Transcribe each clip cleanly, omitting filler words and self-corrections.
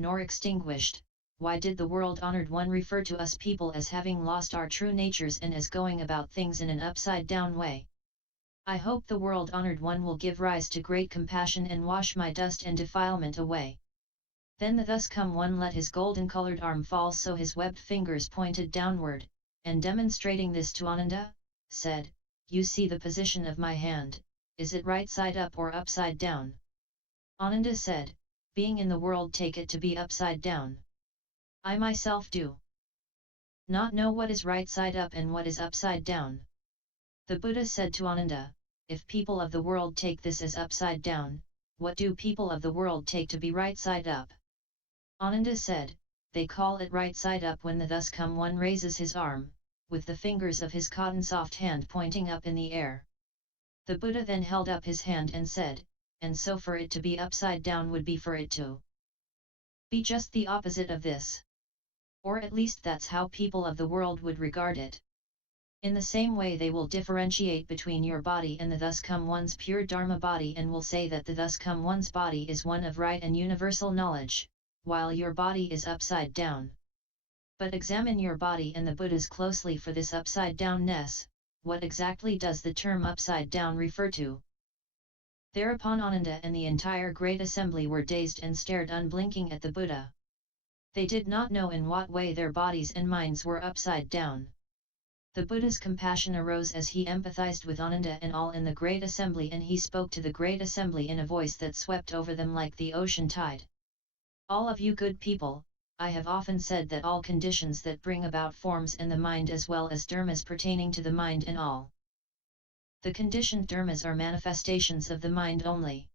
nor extinguished, why did the world-honored one refer to us people as having lost our true natures and as going about things in an upside-down way? I hope the world-honored one will give rise to great compassion and wash my dust and defilement away." Then the thus come one let his golden-colored arm fall so his webbed fingers pointed downward, and demonstrating this to Ananda, said, "You see the position of my hand, is it right side up or upside down?" Ananda said, "Being in the world take it to be upside down. I myself do not know what is right side up and what is upside down." The Buddha said to Ananda, "If people of the world take this as upside down, what do people of the world take to be right side up?" Ananda said, "They call it right side up when the thus come one raises his arm, with the fingers of his cotton soft hand pointing up in the air." The Buddha then held up his hand and said, "And so for it to be upside down would be for it to be just the opposite of this. Or at least that's how people of the world would regard it. In the same way they will differentiate between your body and the thus come one's pure Dharma body and will say that the thus come one's body is one of right and universal knowledge, while your body is upside down. But examine your body and the Buddhas closely for this upside-downness. What exactly does the term upside down refer to?" Thereupon Ananda and the entire great assembly were dazed and stared unblinking at the Buddha. They did not know in what way their bodies and minds were upside down. The Buddha's compassion arose as he empathized with Ananda and all in the great assembly, and he spoke to the great assembly in a voice that swept over them like the ocean tide. "All of you good people, I have often said that all conditions that bring about forms in the mind as well as dharmas pertaining to the mind and all the conditioned dharmas are manifestations of the mind only.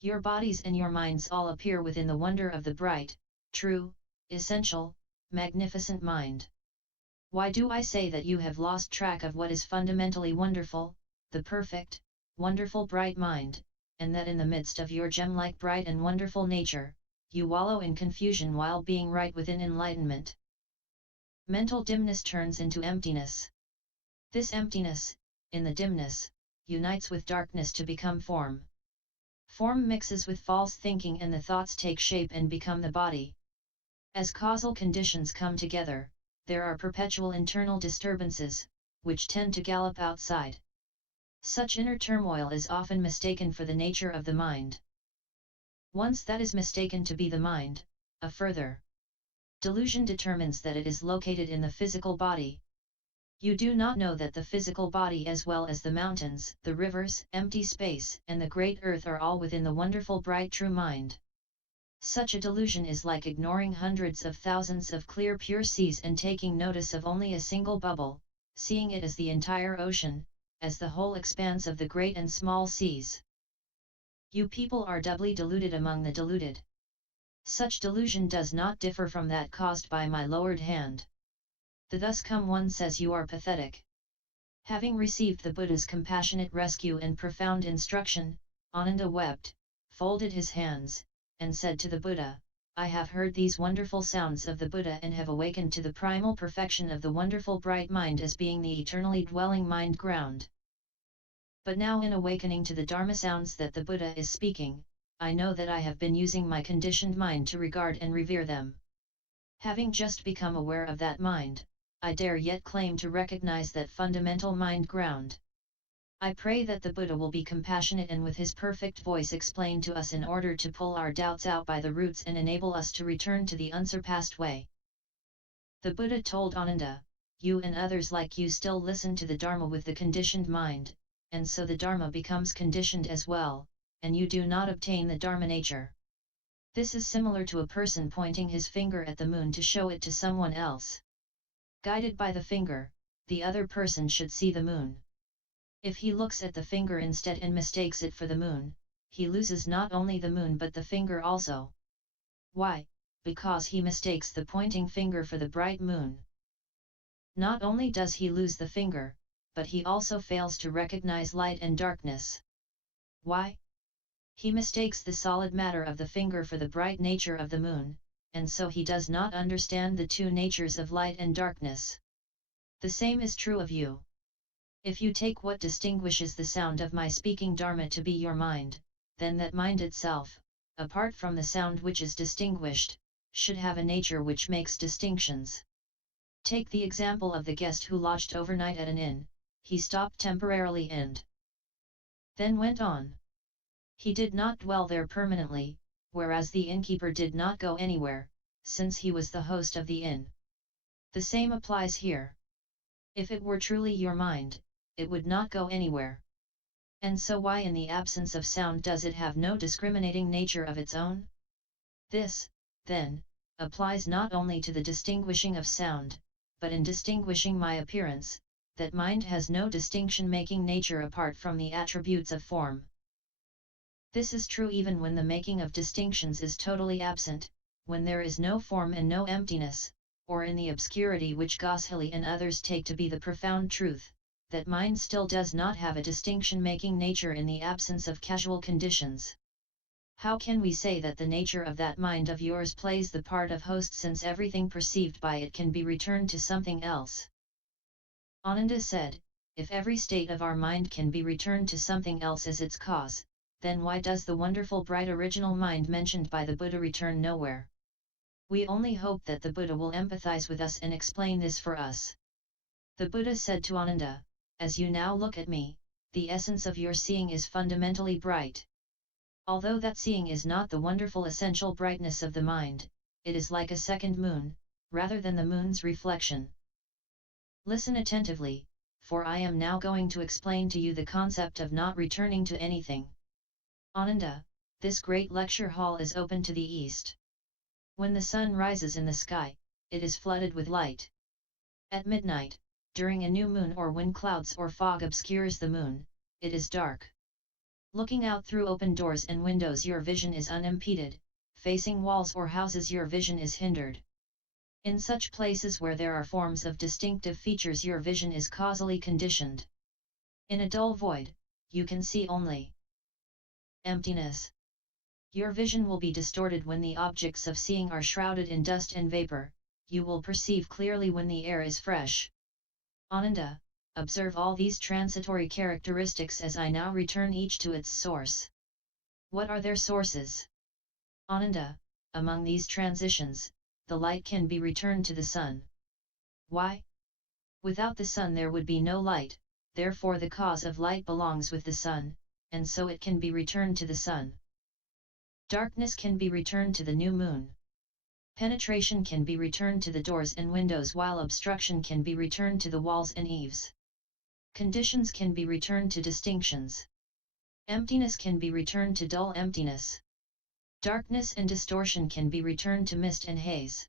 Your bodies and your minds all appear within the wonder of the bright, true, essential, magnificent mind. Why do I say that you have lost track of what is fundamentally wonderful, the perfect, wonderful bright mind, and that in the midst of your gem-like bright and wonderful nature, you wallow in confusion while being right within enlightenment? Mental dimness turns into emptiness. This emptiness, in the dimness, unites with darkness to become form. Form mixes with false thinking and the thoughts take shape and become the body. As causal conditions come together, there are perpetual internal disturbances, which tend to gallop outside. Such inner turmoil is often mistaken for the nature of the mind. Once that is mistaken to be the mind, a further delusion determines that it is located in the physical body. You do not know that the physical body as well as the mountains, the rivers, empty space, and the great earth are all within the wonderful bright true mind. Such a delusion is like ignoring hundreds of thousands of clear pure seas and taking notice of only a single bubble, seeing it as the entire ocean, as the whole expanse of the great and small seas. You people are doubly deluded among the deluded. Such delusion does not differ from that caused by my lowered hand. The thus come one says you are pathetic." Having received the Buddha's compassionate rescue and profound instruction, Ananda wept, folded his hands, and said to the Buddha, "I have heard these wonderful sounds of the Buddha and have awakened to the primal perfection of the wonderful bright mind as being the eternally dwelling mind ground. But now in awakening to the Dharma sounds that the Buddha is speaking, I know that I have been using my conditioned mind to regard and revere them. Having just become aware of that mind, I dare yet claim to recognize that fundamental mind ground. I pray that the Buddha will be compassionate and with his perfect voice explain to us in order to pull our doubts out by the roots and enable us to return to the unsurpassed way." The Buddha told Ananda, "You and others like you still listen to the Dharma with the conditioned mind, and so the Dharma becomes conditioned as well, and you do not obtain the Dharma nature. This is similar to a person pointing his finger at the moon to show it to someone else. Guided by the finger, the other person should see the moon. If he looks at the finger instead and mistakes it for the moon, he loses not only the moon but the finger also. Why? Because he mistakes the pointing finger for the bright moon. Not only does he lose the finger, but he also fails to recognize light and darkness. Why? He mistakes the solid matter of the finger for the bright nature of the moon, and so he does not understand the two natures of light and darkness. The same is true of you. If you take what distinguishes the sound of my speaking Dharma to be your mind, then that mind itself, apart from the sound which is distinguished, should have a nature which makes distinctions. Take the example of the guest who lodged overnight at an inn. He stopped temporarily and then went on. He did not dwell there permanently, whereas the innkeeper did not go anywhere, since he was the host of the inn. The same applies here. If it were truly your mind, it would not go anywhere. And so why in the absence of sound does it have no discriminating nature of its own? This, then, applies not only to the distinguishing of sound, but in distinguishing my appearance, that mind has no distinction-making nature apart from the attributes of form. This is true even when the making of distinctions is totally absent, when there is no form and no emptiness, or in the obscurity which Goshali and others take to be the profound truth, that mind still does not have a distinction-making nature in the absence of casual conditions. How can we say that the nature of that mind of yours plays the part of host, since everything perceived by it can be returned to something else? Ananda said, if every state of our mind can be returned to something else as its cause, then why does the wonderful bright original mind mentioned by the Buddha return nowhere? We only hope that the Buddha will empathize with us and explain this for us. The Buddha said to Ananda, as you now look at me, the essence of your seeing is fundamentally bright. Although that seeing is not the wonderful essential brightness of the mind, it is like a second moon, rather than the moon's reflection. Listen attentively, for I am now going to explain to you the concept of not returning to anything. Ananda, this great lecture hall is open to the east. When the sun rises in the sky, it is flooded with light. At midnight, during a new moon or when clouds or fog obscures the moon, it is dark. Looking out through open doors and windows your vision is unimpeded, facing walls or houses your vision is hindered. In such places where there are forms of distinctive features your vision is causally conditioned. In a dull void, you can see only emptiness. Your vision will be distorted when the objects of seeing are shrouded in dust and vapor, you will perceive clearly when the air is fresh. Ananda, observe all these transitory characteristics as I now return each to its source. What are their sources? Ananda, among these transitions, the light can be returned to the sun. Why? Without the sun there would be no light, therefore the cause of light belongs with the sun, and so it can be returned to the sun. Darkness can be returned to the new moon. Penetration can be returned to the doors and windows, while obstruction can be returned to the walls and eaves. Conditions can be returned to distinctions. Emptiness can be returned to dull emptiness. Darkness and distortion can be returned to mist and haze.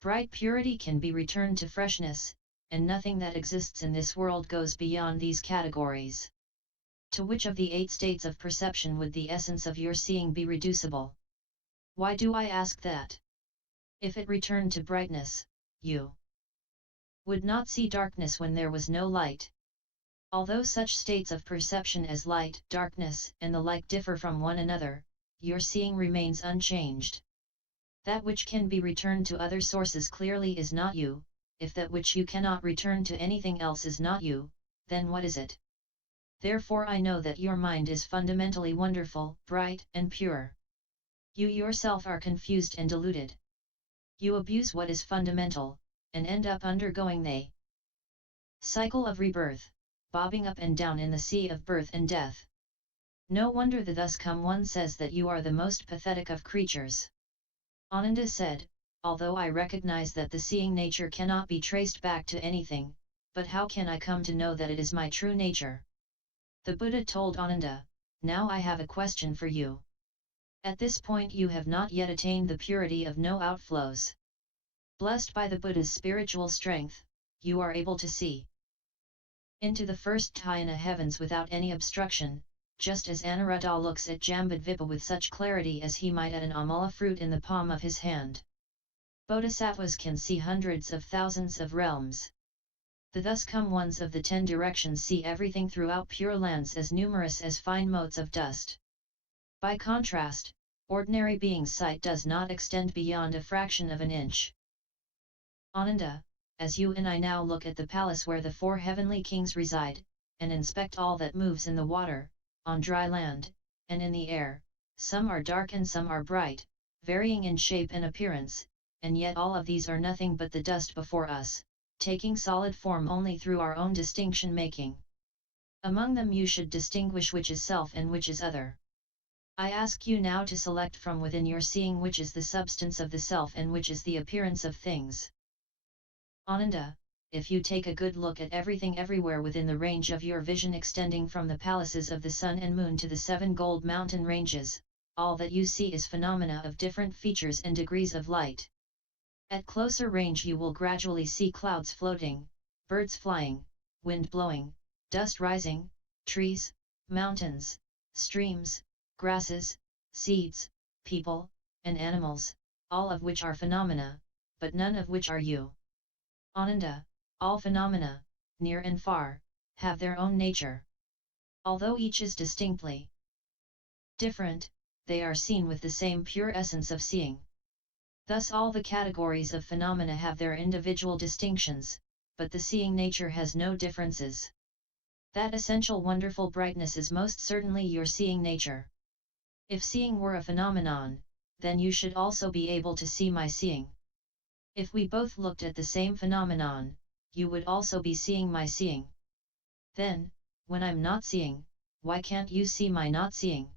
Bright purity can be returned to freshness, and nothing that exists in this world goes beyond these categories. To which of the 8 states of perception would the essence of your seeing be reducible? Why do I ask that? If it returned to brightness, you would not see darkness when there was no light. Although such states of perception as light, darkness, and the like differ from one another, your seeing remains unchanged. That which can be returned to other sources clearly is not you. If that which you cannot return to anything else is not you, then what is it? Therefore I know that your mind is fundamentally wonderful, bright, and pure. You yourself are confused and deluded. You abuse what is fundamental, and end up undergoing the cycle of rebirth, bobbing up and down in the sea of birth and death. No wonder the thus come one says that you are the most pathetic of creatures. Ananda said, although I recognize that the seeing nature cannot be traced back to anything, but how can I come to know that it is my true nature? The Buddha told Ananda, now I have a question for you. At this point you have not yet attained the purity of no outflows. Blessed by the Buddha's spiritual strength, you are able to see into the first dhyana heavens without any obstruction, just as Anuruddha looks at Jambudvipa with such clarity as he might at an amala fruit in the palm of his hand. Bodhisattvas can see hundreds of thousands of realms. The thus come ones of the 10 directions see everything throughout Pure Lands as numerous as fine motes of dust. By contrast, ordinary beings' sight does not extend beyond a fraction of an inch. Ananda, as you and I now look at the palace where the 4 heavenly kings reside, and inspect all that moves in the water, on dry land, and in the air, some are dark and some are bright, varying in shape and appearance, and yet all of these are nothing but the dust before us, taking solid form only through our own distinction making. Among them you should distinguish which is self and which is other. I ask you now to select from within your seeing which is the substance of the self and which is the appearance of things. Ananda, if you take a good look at everything everywhere within the range of your vision extending from the palaces of the sun and moon to the 7 gold mountain ranges, all that you see is phenomena of different features and degrees of light. At closer range you will gradually see clouds floating, birds flying, wind blowing, dust rising, trees, mountains, streams, grasses, seeds, people, and animals, all of which are phenomena, but none of which are you. Ananda, all phenomena, near and far, have their own nature. Although each is distinctly different, they are seen with the same pure essence of seeing. Thus all the categories of phenomena have their individual distinctions, but the seeing nature has no differences. That essential wonderful brightness is most certainly your seeing nature. If seeing were a phenomenon, then you should also be able to see my seeing. If we both looked at the same phenomenon, you would also be seeing my seeing. Then, when I'm not seeing, why can't you see my not seeing?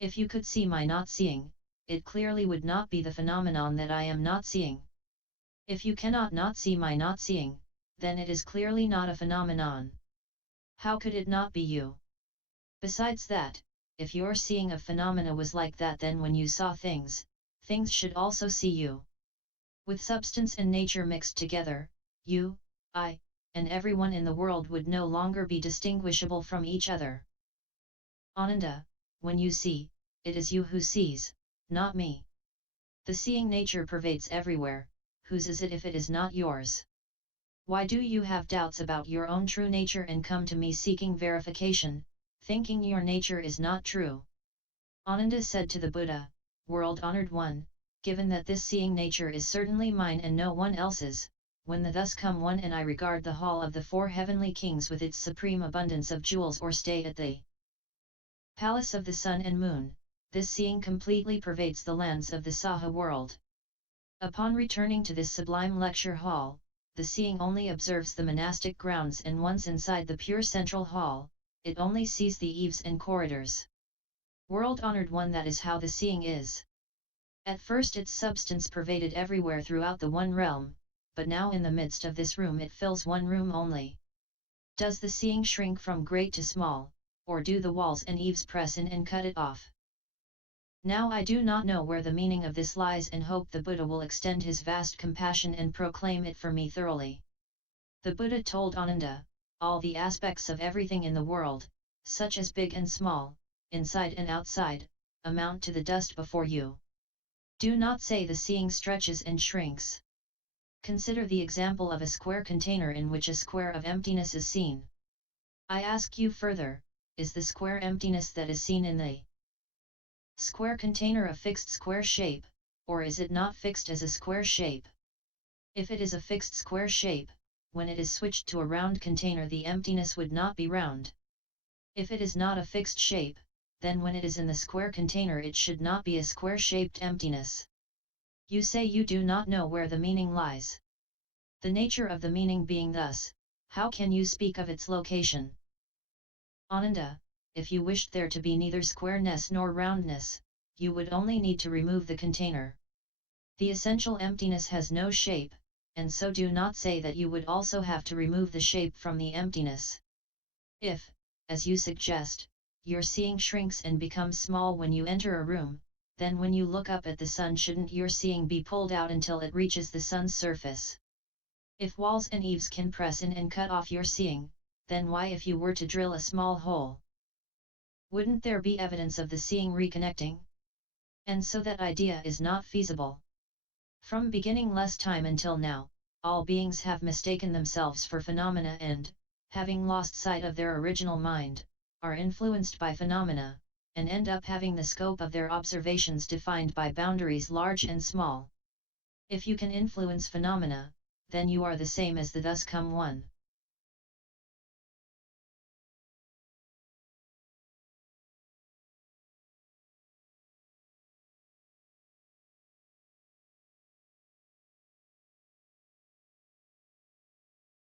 If you could see my not seeing, it clearly would not be the phenomenon that I am not seeing. If you cannot not see my not seeing, then it is clearly not a phenomenon. How could it not be you? Besides that, if your seeing of phenomena was like that, then when you saw things, things should also see you. With substance and nature mixed together, you, I, and everyone in the world would no longer be distinguishable from each other. Ananda, when you see, it is you who sees, not me. The seeing nature pervades everywhere, whose is it if it is not yours? Why do you have doubts about your own true nature and come to me seeking verification, thinking your nature is not true? Ananda said to the Buddha, World-honored one, given that this seeing nature is certainly mine and no one else's, when the thus come one and I regard the hall of the 4 heavenly kings with its supreme abundance of jewels or stay at the palace of the sun and moon, this seeing completely pervades the lands of the Saha world. Upon returning to this sublime lecture hall, the seeing only observes the monastic grounds, and once inside the pure central hall, it only sees the eaves and corridors. World-honored one, that is how the seeing is. At first its substance pervaded everywhere throughout the one realm, but now in the midst of this room it fills one room only. Does the seeing shrink from great to small, or do the walls and eaves press in and cut it off? Now I do not know where the meaning of this lies, and hope the Buddha will extend his vast compassion and proclaim it for me thoroughly. The Buddha told Ananda, all the aspects of everything in the world, such as big and small, inside and outside, amount to the dust before you. Do not say the seeing stretches and shrinks. Consider the example of a square container in which a square of emptiness is seen. I ask you further, is the square emptiness that is seen in the square container a fixed square shape, or is it not fixed as a square shape? If it is a fixed square shape, when it is switched to a round container the emptiness would not be round. If it is not a fixed shape, then when it is in the square container it should not be a square-shaped emptiness. You say you do not know where the meaning lies. The nature of the meaning being thus, how can you speak of its location? Ananda, if you wished there to be neither squareness nor roundness, you would only need to remove the container. The essential emptiness has no shape, and so do not say that you would also have to remove the shape from the emptiness. If, as you suggest, your seeing shrinks and becomes small when you enter a room, then when you look up at the sun shouldn't your seeing be pulled out until it reaches the sun's surface? If walls and eaves can press in and cut off your seeing, then why, if you were to drill a small hole, wouldn't there be evidence of the seeing reconnecting? And so that idea is not feasible. From beginning less time until now, all beings have mistaken themselves for phenomena and, having lost sight of their original mind, are influenced by phenomena, and end up having the scope of their observations defined by boundaries large and small. If you can influence phenomena, then you are the same as the thus come one.